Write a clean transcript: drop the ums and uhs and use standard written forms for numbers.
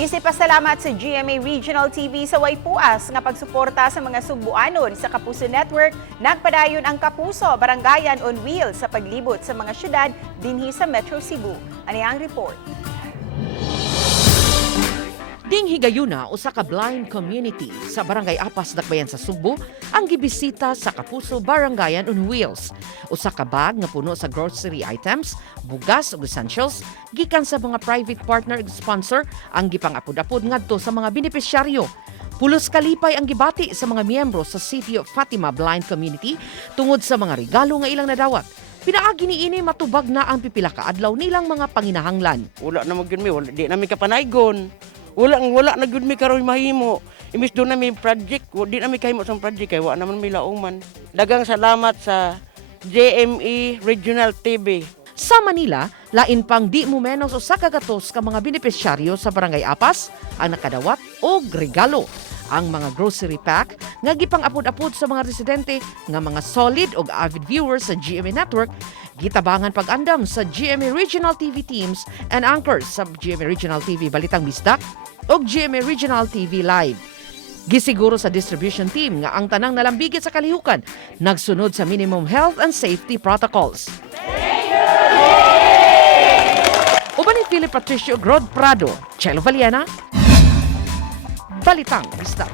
Pasalamat sa GMA Regional TV sa way puas nga pagsuporta sa mga Sugbuanon sa Kapuso Network. Nagpadayon ang Kapuso Barangayan on Wheels sa paglibot sa mga syudad dinhi sa Metro Cebu. Ani ang report. Ding higayuna usa ka blind community sa Barangay Apas, Dakbayan sa Subo ang gibisita sa Kapuso Barangayan on Wheels. Usa ka bag nga puno sa grocery items, bugas ug essentials gikan sa mga private partner ug sponsor ang gipang-apod-apod ngadto sa mga benepisyaryo. Pulos kalipay ang gibati sa mga miyembro sa City of Fatima Blind Community tungod sa mga regalo nga ilang nadawat. Pinaagi niini matubag na ang pipila ka adlaw nilang mga panginahanglan. Wala na magyud mi, wala di namin kapanaygon. Wala na gyud mi karon mahimo. Imbis do namin project, di namin kahimo sa project kay wa naman mi lauman. Dagang salamat sa GMA Regional TV. Sa Manila, lain pang di mo menos usa ka gatos ka mga benepisyaryo sa Barangay Apas ang nakadawat og regalo. Ang mga grocery pack nga gipang-apod-apod sa mga residente nga mga solid ug avid viewers sa GMA Network, gitabangan pag-andam sa GMA Regional TV teams and anchors sa GMA Regional TV Balitang Bisdak ug GMA Regional TV Live. Gisiguro sa distribution team nga ang tanang nalambigit sa kalihukan nagsunod sa minimum health and safety protocols. Uban ni Philip Patricio Grod Prado, Chelo Valiana, Balitang Bisdak.